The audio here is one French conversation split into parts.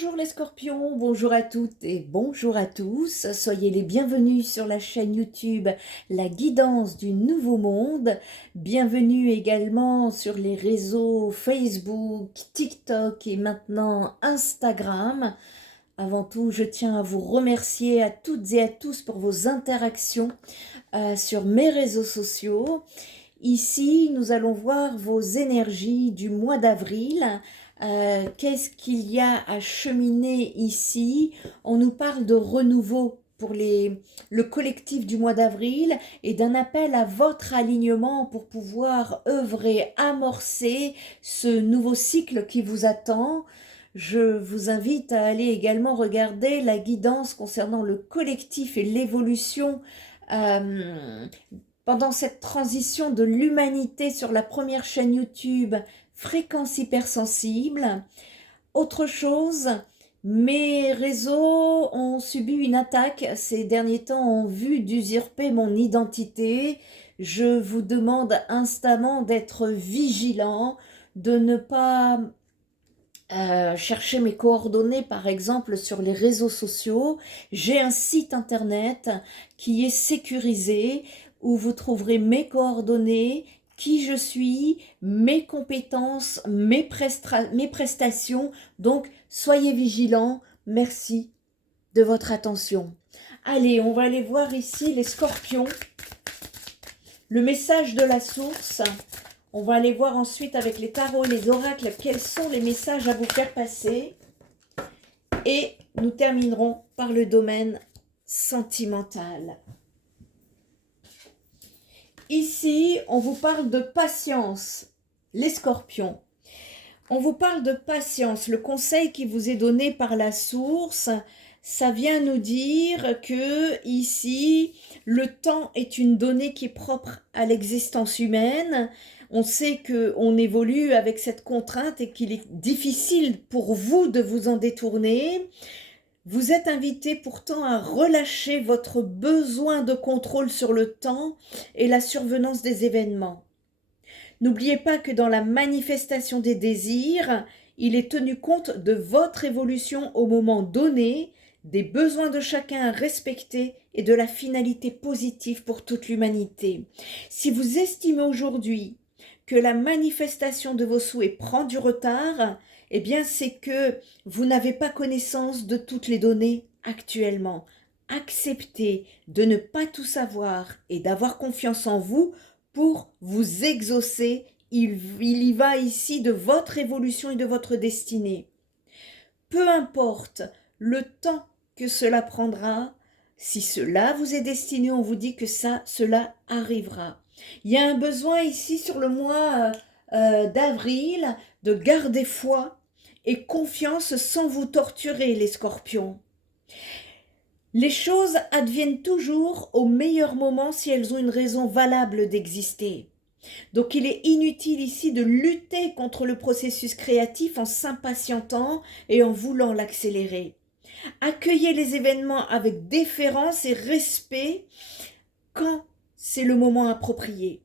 Bonjour les scorpions, bonjour à toutes et bonjour à tous. Soyez les bienvenus sur la chaîne YouTube La Guidance du Nouveau Monde. Bienvenue également sur les réseaux Facebook, TikTok et maintenant Instagram. Avant tout, je tiens à vous remercier à toutes et à tous pour vos interactions sur mes réseaux sociaux. Ici, nous allons voir vos énergies du mois d'avril. Qu'est-ce qu'il y a à cheminer ici? On nous parle de renouveau pour le collectif du mois d'avril et d'un appel à votre alignement pour pouvoir œuvrer, amorcer ce nouveau cycle qui vous attend. Je vous invite à aller également regarder la guidance concernant le collectif et l'évolution pendant cette transition de l'humanité sur la première chaîne YouTube Fréquence hypersensible. Autre chose, mes réseaux ont subi une attaque ces derniers temps en vue d'usurper mon identité. Je vous demande instamment d'être vigilant, de ne pas chercher mes coordonnées par exemple sur les réseaux sociaux. J'ai un site internet qui est sécurisé où vous trouverez mes coordonnées, qui je suis, mes compétences, mes prestations. Donc soyez vigilants. Merci de votre attention. Allez, on va aller voir ici les scorpions. Le message de la source. On va aller voir ensuite avec les tarots et les oracles quels sont les messages à vous faire passer. Et nous terminerons par le domaine sentimental. Ici, on vous parle de patience, les scorpions. On vous parle de patience. Le conseil qui vous est donné par la source, ça vient nous dire que ici, le temps est une donnée qui est propre à l'existence humaine. On sait qu'on évolue avec cette contrainte et qu'il est difficile pour vous de vous en détourner. Vous êtes invité pourtant à relâcher votre besoin de contrôle sur le temps et la survenance des événements. N'oubliez pas que dans la manifestation des désirs, il est tenu compte de votre évolution au moment donné, des besoins de chacun à respecter et de la finalité positive pour toute l'humanité. Si vous estimez aujourd'hui que la manifestation de vos souhaits prend du retard, eh bien c'est que vous n'avez pas connaissance de toutes les données actuellement. Acceptez de ne pas tout savoir et d'avoir confiance en vous pour vous exaucer. Il y va ici de votre évolution et de votre destinée. Peu importe le temps que cela prendra, si cela vous est destiné, on vous dit que cela arrivera. Il y a un besoin ici sur le mois d'avril de garder foi et confiance sans vous torturer, les scorpions. Les choses adviennent toujours au meilleur moment si elles ont une raison valable d'exister. Donc il est inutile ici de lutter contre le processus créatif en s'impatientant et en voulant l'accélérer. Accueillez les événements avec déférence et respect quand c'est le moment approprié.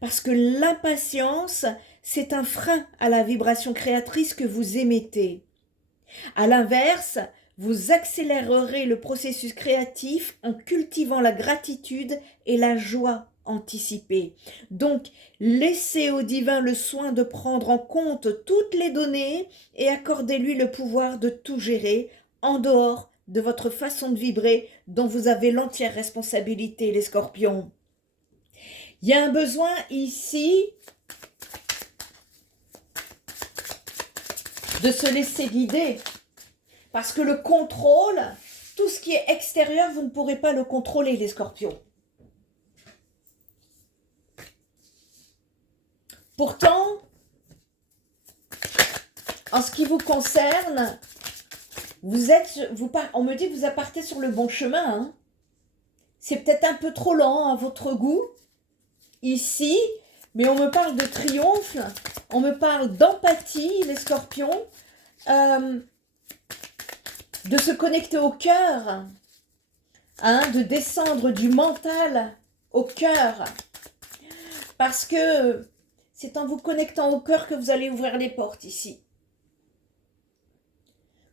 Parce que l'impatience, c'est un frein à la vibration créatrice que vous émettez. À l'inverse, vous accélérerez le processus créatif en cultivant la gratitude et la joie anticipée. Donc, laissez au divin le soin de prendre en compte toutes les données et accordez-lui le pouvoir de tout gérer en dehors de votre façon de vibrer dont vous avez l'entière responsabilité, les scorpions. Il y a un besoin ici de se laisser guider. Parce que le contrôle, tout ce qui est extérieur, vous ne pourrez pas le contrôler, les scorpions. Pourtant, en ce qui vous concerne, on me dit que vous partez sur le bon chemin. Hein. C'est peut-être un peu trop lent à votre goût, ici, mais on me parle de triomphe, on me parle d'empathie, les scorpions, de se connecter au cœur, hein, de descendre du mental au cœur. Parce que c'est en vous connectant au cœur que vous allez ouvrir les portes ici.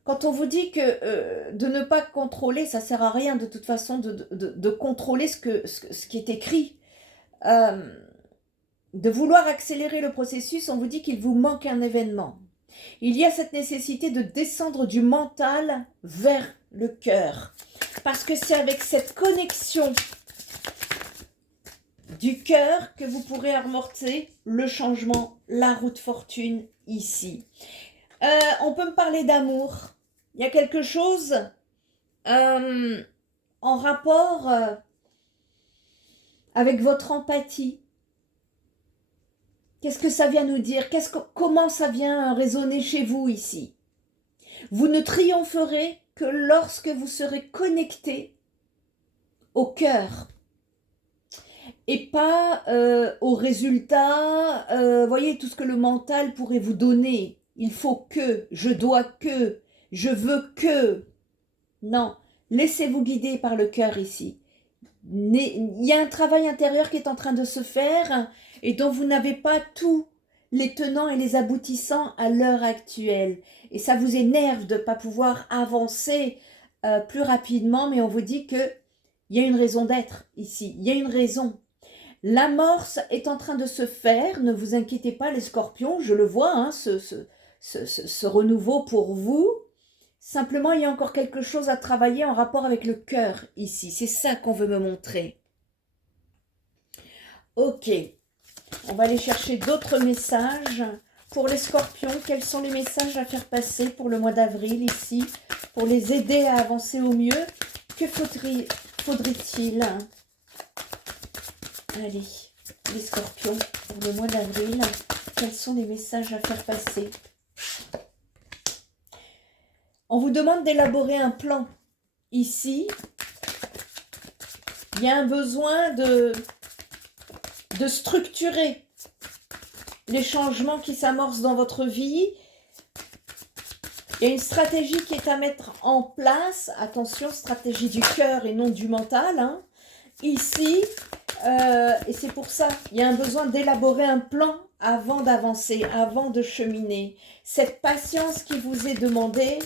Quand on vous dit que de ne pas contrôler, ça sert à rien de toute façon de contrôler ce qui est écrit. De vouloir accélérer le processus, on vous dit qu'il vous manque un événement. Il y a cette nécessité de descendre du mental vers le cœur. Parce que c'est avec cette connexion du cœur que vous pourrez amorcer le changement, la route fortune ici. On peut me parler d'amour. Il y a quelque chose en rapport avec votre empathie. Qu'est-ce que ça vient nous dire? Comment ça vient résonner chez vous ici? Vous ne triompherez que lorsque vous serez connecté au cœur et pas au résultat. Voyez tout ce que le mental pourrait vous donner. Il faut que, je dois que, je veux que. Non, laissez-vous guider par le cœur ici. Il y a un travail intérieur qui est en train de se faire et dont vous n'avez pas tous les tenants et les aboutissants à l'heure actuelle. Et ça vous énerve de ne pas pouvoir avancer plus rapidement, mais on vous dit qu'il y a une raison d'être ici, il y a une raison. L'amorce est en train de se faire, ne vous inquiétez pas les scorpions, je le vois, hein, ce renouveau pour vous. Simplement, il y a encore quelque chose à travailler en rapport avec le cœur ici. C'est ça qu'on veut me montrer. Ok, on va aller chercher d'autres messages. Pour les scorpions, quels sont les messages à faire passer pour le mois d'avril ici, pour les aider à avancer au mieux? Que faudrait-il? Allez, les scorpions, pour le mois d'avril, quels sont les messages à faire passer? On vous demande d'élaborer un plan. Ici, il y a un besoin de structurer les changements qui s'amorcent dans votre vie. Il y a une stratégie qui est à mettre en place. Attention, stratégie du cœur et non du mental. Hein. Ici, et c'est pour ça, il y a un besoin d'élaborer un plan avant d'avancer, avant de cheminer. Cette patience qui vous est demandée,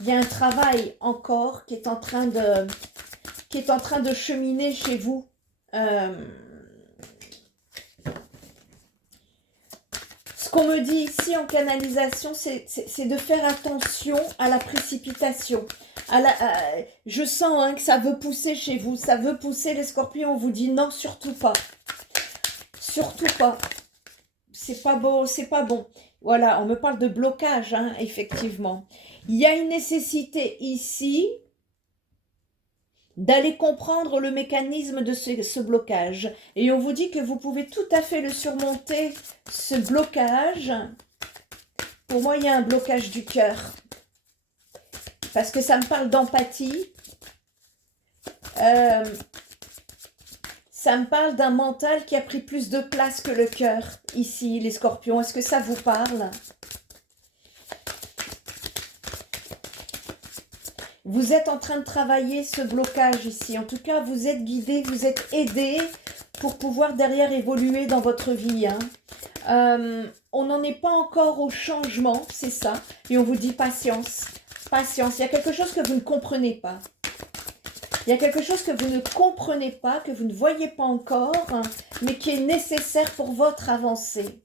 il y a un travail encore qui est en train de cheminer chez vous. Ce qu'on me dit ici en canalisation, c'est de faire attention à la précipitation. Je sens hein, que ça veut pousser chez vous, ça veut pousser les scorpions. On vous dit non, surtout pas. Surtout pas. C'est pas beau, c'est pas bon. Voilà, on me parle de blocage, hein, effectivement. Il y a une nécessité ici d'aller comprendre le mécanisme de ce blocage. Et on vous dit que vous pouvez tout à fait le surmonter, ce blocage. Pour moi, il y a un blocage du cœur. Parce que ça me parle d'empathie. Ça me parle d'un mental qui a pris plus de place que le cœur, ici, les scorpions. Est-ce que ça vous parle? Vous êtes en train de travailler ce blocage ici. En tout cas, vous êtes guidés, vous êtes aidés pour pouvoir derrière évoluer dans votre vie. Hein. On n'en est pas encore au changement, c'est ça. Et on vous dit patience, patience. Il y a quelque chose que vous ne comprenez pas. Il y a quelque chose que vous ne comprenez pas, que vous ne voyez pas encore, hein, mais qui est nécessaire pour votre avancée.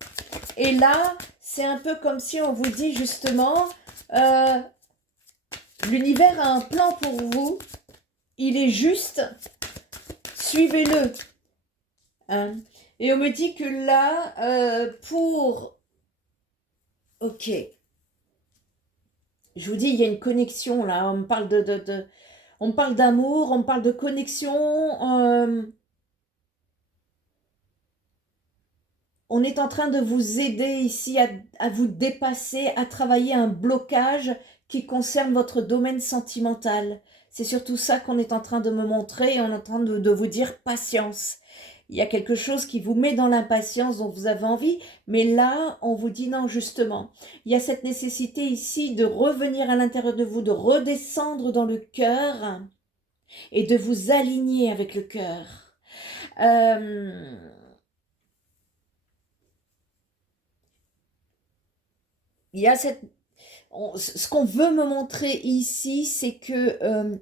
Et là, c'est un peu comme si on vous dit justement, l'univers a un plan pour vous, il est juste, suivez-le. Hein. Et on me dit que là, Ok. Je vous dis, il y a une connexion là, on me parle on me parle d'amour, on me parle de connexion. On est en train de vous aider ici à vous dépasser, à travailler un blocage qui concerne votre domaine sentimental. C'est surtout ça qu'on est en train de me montrer. On est en train de vous dire patience. Il y a quelque chose qui vous met dans l'impatience dont vous avez envie, mais là, on vous dit non, justement. Il y a cette nécessité ici de revenir à l'intérieur de vous, de redescendre dans le cœur et de vous aligner avec le cœur. Il y a cette... ce qu'on veut me montrer ici, c'est que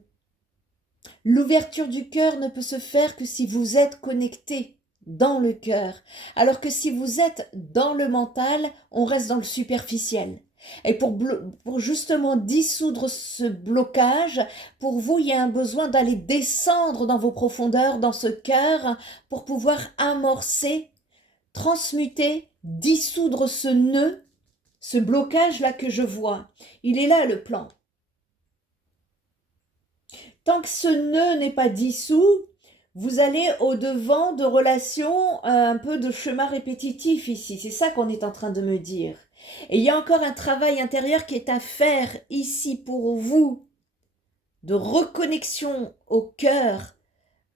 l'ouverture du cœur ne peut se faire que si vous êtes connecté dans le cœur. Alors que si vous êtes dans le mental, on reste dans le superficiel. Et pour justement dissoudre ce blocage, pour vous, il y a un besoin d'aller descendre dans vos profondeurs, dans ce cœur, pour pouvoir amorcer, transmuter, dissoudre ce nœud, ce blocage-là que je vois. Il est là le plan. Tant que ce nœud n'est pas dissous, vous allez au-devant de relations, un peu de chemin répétitif ici. C'est ça qu'on est en train de me dire. Et il y a encore un travail intérieur qui est à faire ici pour vous, de reconnexion au cœur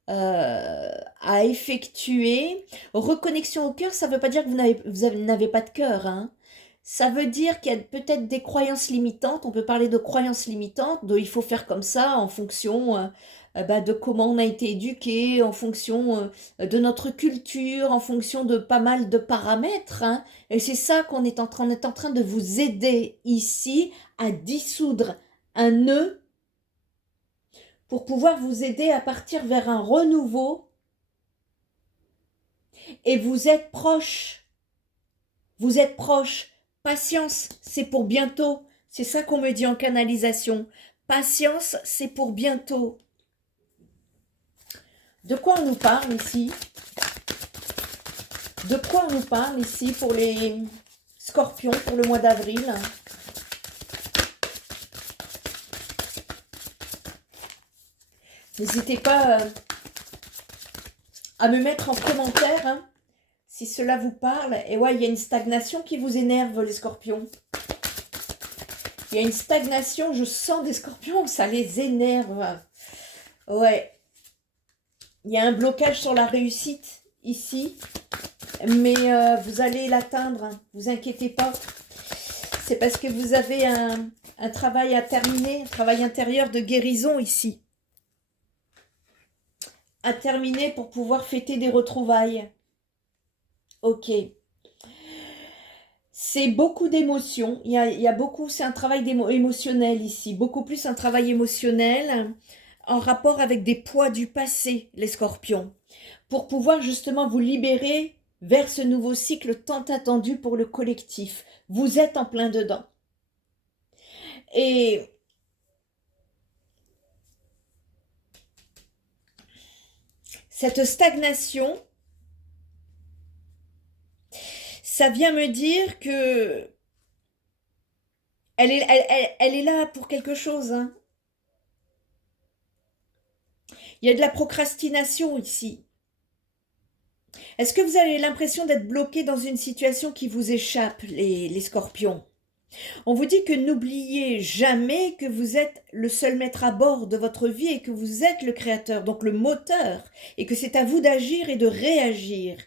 à effectuer. Reconnexion au cœur, ça ne veut pas dire que vous n'avez pas de cœur, hein. Ça veut dire qu'il y a peut-être des croyances limitantes. On peut parler de croyances limitantes, de il faut faire comme ça en fonction de comment on a été éduqué, en fonction de notre culture, en fonction de pas mal de paramètres, hein. Et c'est ça qu'on est en train de vous aider ici à dissoudre un nœud pour pouvoir vous aider à partir vers un renouveau. Et vous êtes proche. Vous êtes proche. Patience, c'est pour bientôt. C'est ça qu'on me dit en canalisation. Patience, c'est pour bientôt. De quoi on nous parle ici? De quoi on nous parle ici pour les scorpions pour le mois d'avril? N'hésitez pas à me mettre en commentaire hein, si cela vous parle. Et ouais, il y a une stagnation qui vous énerve, les scorpions. Il y a une stagnation, je sens des scorpions, ça les énerve. Ouais. Il y a un blocage sur la réussite ici. Mais vous allez l'atteindre, hein, vous inquiétez pas. C'est parce que vous avez un travail à terminer, un travail intérieur de guérison ici. À terminer pour pouvoir fêter des retrouvailles. Ok. C'est beaucoup d'émotions. Il y a beaucoup, c'est un travail émotionnel ici. Beaucoup plus un travail émotionnel en rapport avec des poids du passé, les scorpions. Pour pouvoir justement vous libérer vers ce nouveau cycle tant attendu pour le collectif. Vous êtes en plein dedans. Et cette stagnation, ça vient me dire que elle est là pour quelque chose. Hein. Il y a de la procrastination ici. Est-ce que vous avez l'impression d'être bloqué dans une situation qui vous échappe, les scorpions? On vous dit que n'oubliez jamais que vous êtes le seul maître à bord de votre vie et que vous êtes le créateur, donc le moteur, et que c'est à vous d'agir et de réagir.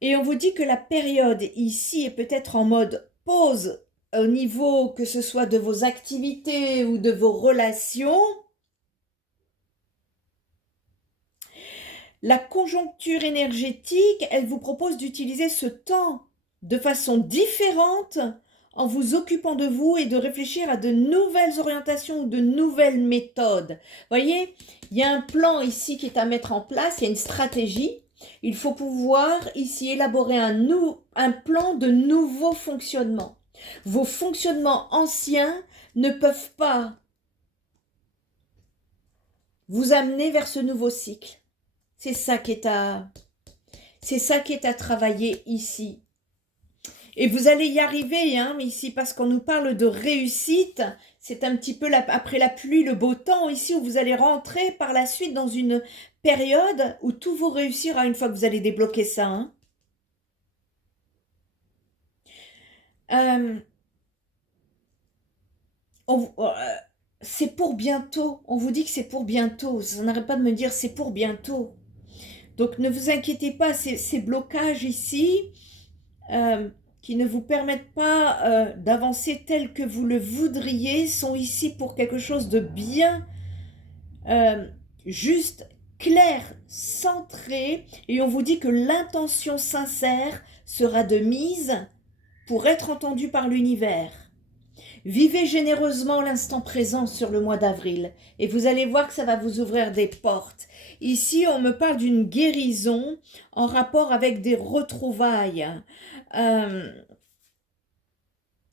Et on vous dit que la période ici est peut-être en mode pause au niveau que ce soit de vos activités ou de vos relations. La conjoncture énergétique, elle vous propose d'utiliser ce temps de façon différente en vous occupant de vous et de réfléchir à de nouvelles orientations ou de nouvelles méthodes. Voyez, il y a un plan ici qui est à mettre en place, il y a une stratégie. Il faut pouvoir ici élaborer un plan de nouveau fonctionnement. Vos fonctionnements anciens ne peuvent pas vous amener vers ce nouveau cycle. C'est ça qui est à travailler ici. Et vous allez y arriver, hein, ici, parce qu'on nous parle de réussite. C'est un petit peu après la pluie, le beau temps, ici, où vous allez rentrer par la suite dans une période où tout vous réussira une fois que vous allez débloquer ça. Hein. C'est pour bientôt. On vous dit que c'est pour bientôt. Ça n'arrête pas de me dire c'est pour bientôt. Donc ne vous inquiétez pas, ces blocages ici qui ne vous permettent pas d'avancer tel que vous le voudriez sont ici pour quelque chose de bien juste, clair, centré. Et on vous dit que l'intention sincère sera de mise pour être entendue par l'univers. Vivez généreusement l'instant présent sur le mois d'avril et vous allez voir que ça va vous ouvrir des portes. Ici, on me parle d'une guérison en rapport avec des retrouvailles. Euh,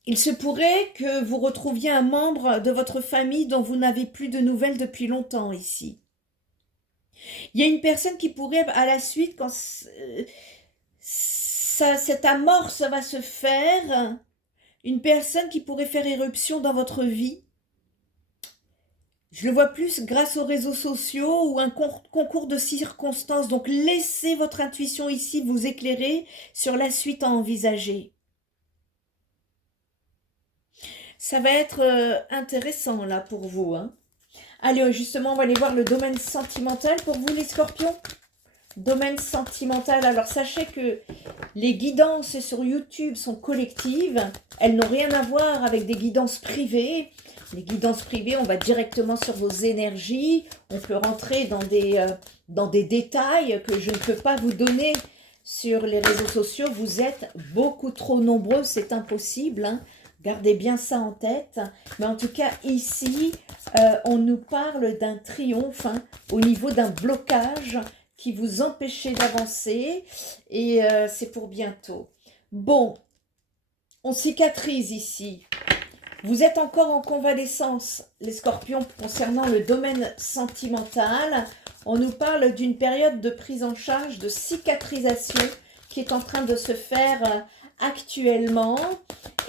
il se pourrait que vous retrouviez un membre de votre famille dont vous n'avez plus de nouvelles depuis longtemps ici. Il y a une personne qui pourrait, à la suite, quand cette amorce va se faire, une personne qui pourrait faire éruption dans votre vie. Je le vois plus grâce aux réseaux sociaux ou un concours de circonstances. Donc laissez votre intuition ici vous éclairer sur la suite à envisager. Ça va être intéressant là pour vous. Hein. Allez, justement, on va aller voir le domaine sentimental pour vous les scorpions. Domaine sentimental. Alors sachez que les guidances sur YouTube sont collectives. Elles n'ont rien à voir avec des guidances privées. Les guidances privées, on va directement sur vos énergies. On peut rentrer dans des détails que je ne peux pas vous donner sur les réseaux sociaux. Vous êtes beaucoup trop nombreux, c'est impossible. Hein. Gardez bien ça en tête. Mais en tout cas, ici, on nous parle d'un triomphe hein, au niveau d'un blocage qui vous empêchait d'avancer. Et c'est pour bientôt. Bon, on cicatrise ici. Vous êtes encore en convalescence, les scorpions, concernant le domaine sentimental. On nous parle d'une période de prise en charge, de cicatrisation qui est en train de se faire actuellement.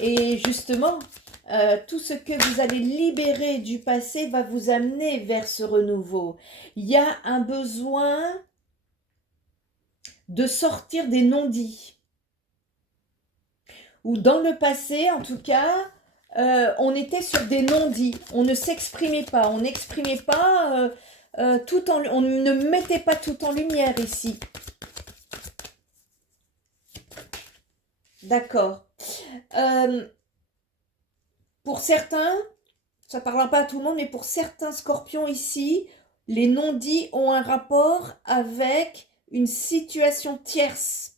Et justement, tout ce que vous allez libérer du passé va vous amener vers ce renouveau. Il y a un besoin de sortir des non-dits. Ou dans le passé, en tout cas, on était sur des non-dits. On ne s'exprimait pas. On n'exprimait pas tout en... On ne mettait pas tout en lumière ici. D'accord. Pour certains, ça ne parlera pas à tout le monde, mais pour certains scorpions ici, les non-dits ont un rapport avec une situation tierce.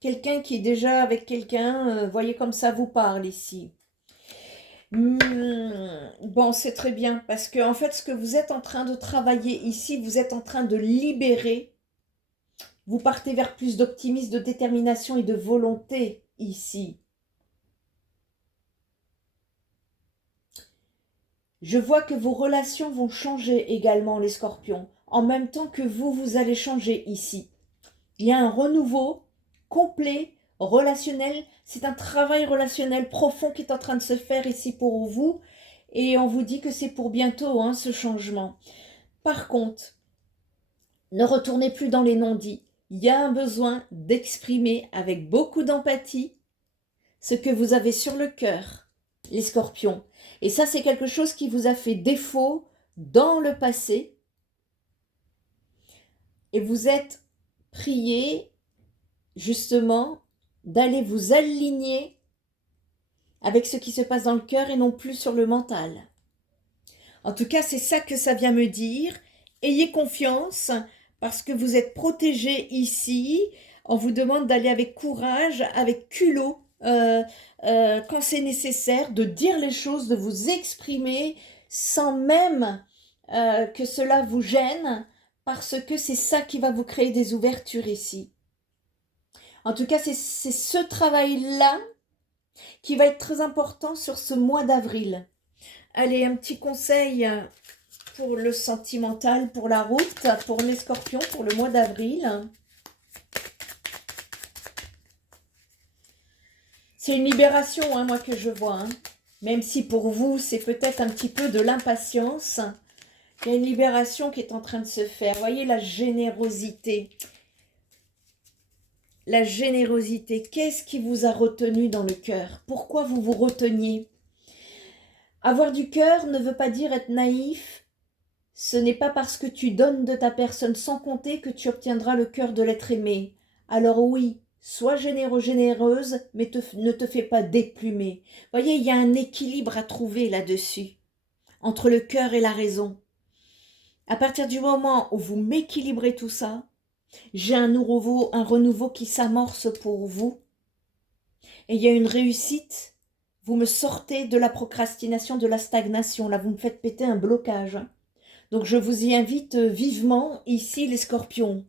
Quelqu'un qui est déjà avec quelqu'un, voyez comme ça vous parle ici. Bon, c'est très bien, parce que en fait, ce que vous êtes en train de travailler ici, vous êtes en train de libérer. Vous partez vers plus d'optimisme, de détermination et de volonté ici. Je vois que vos relations vont changer également, les scorpions. En même temps que vous, vous allez changer ici. Il y a un renouveau complet, relationnel. C'est un travail relationnel profond qui est en train de se faire ici pour vous. Et on vous dit que c'est pour bientôt, hein, ce changement. Par contre, ne retournez plus dans les non-dits. Il y a un besoin d'exprimer avec beaucoup d'empathie ce que vous avez sur le cœur, les scorpions. Et ça, c'est quelque chose qui vous a fait défaut dans le passé. Et vous êtes priés, justement, d'aller vous aligner avec ce qui se passe dans le cœur et non plus sur le mental. En tout cas, c'est ça que ça vient me dire. Ayez confiance parce que vous êtes protégés ici. On vous demande d'aller avec courage, avec culot, quand c'est nécessaire, de dire les choses, de vous exprimer sans même que cela vous gêne, parce que c'est ça qui va vous créer des ouvertures ici. En tout cas, c'est ce travail-là qui va être très important sur ce mois d'avril. Allez, un petit conseil pour le sentimental, pour la route, pour les scorpions, pour le mois d'avril. C'est une libération, hein, moi, que je vois. Hein. Même si pour vous, c'est peut-être un petit peu de l'impatience. Il y a une libération qui est en train de se faire. Voyez la générosité. La générosité. Qu'est-ce qui vous a retenu dans le cœur? Pourquoi vous vous reteniez? Avoir du cœur ne veut pas dire être naïf. Ce n'est pas parce que tu donnes de ta personne sans compter que tu obtiendras le cœur de l'être aimé. Alors oui, sois généreux, généreuse, mais ne te fais pas déplumer. Voyez, il y a un équilibre à trouver là-dessus, entre le cœur et la raison. À partir du moment où vous m'équilibrez tout ça, j'ai un renouveau qui s'amorce pour vous. Et il y a une réussite. vous me sortez de la procrastination, de la stagnation. Là, vous me faites péter un blocage. Donc, je vous y invite vivement ici, les scorpions.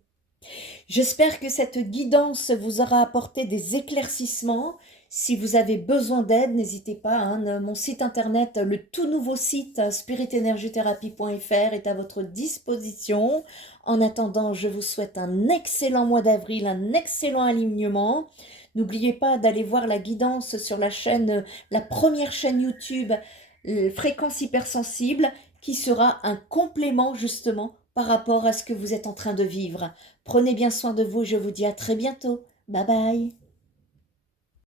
J'espère que cette guidance vous aura apporté des éclaircissements. Si vous avez besoin d'aide, n'hésitez pas. Mon site internet, le tout nouveau site spiritenergithérapie.fr est à votre disposition. En attendant, je vous souhaite un excellent mois d'avril, un excellent alignement. N'oubliez pas d'aller voir la guidance sur la chaîne, la première chaîne YouTube, Fréquence Hypersensible, qui sera un complément justement par rapport à ce que vous êtes en train de vivre. Prenez bien soin de vous, je vous dis à très bientôt. Bye bye.